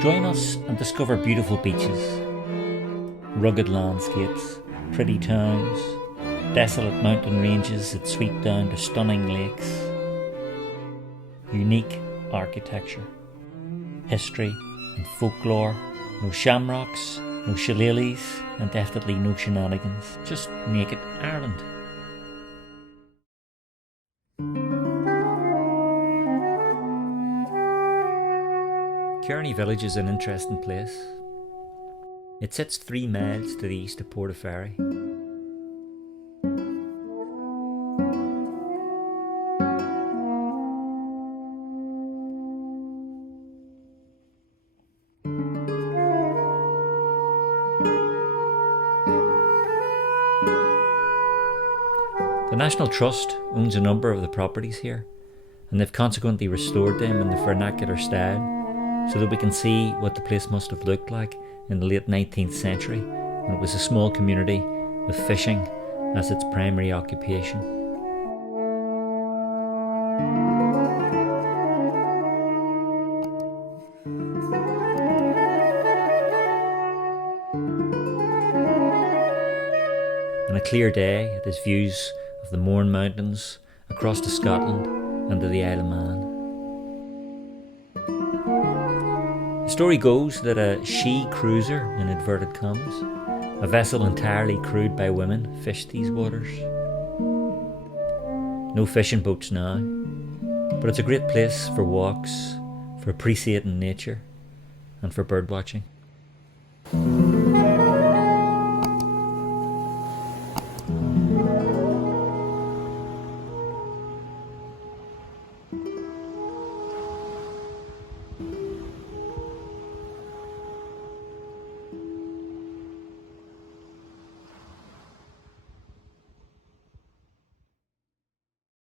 Join us and discover beautiful beaches, rugged landscapes, pretty towns, desolate mountain ranges that sweep down to stunning lakes, unique architecture, history and folklore, no shamrocks, no shillelaghs, and definitely no shenanigans, just naked Ireland. Kearney Village is an interesting place. It sits 3 miles to the east of Portaferry. The National Trust owns a number of the properties here, and they've consequently restored them in the vernacular style so that we can see what the place must have looked like in the late 19th century when it was a small community with fishing as its primary occupation. On a clear day, it has views of the Mourne Mountains across to Scotland and to the Isle of Man. The story goes that a she-cruiser, in inverted commas, a vessel entirely crewed by women, fished these waters. No fishing boats now, but it's a great place for walks, for appreciating nature, and for bird watching.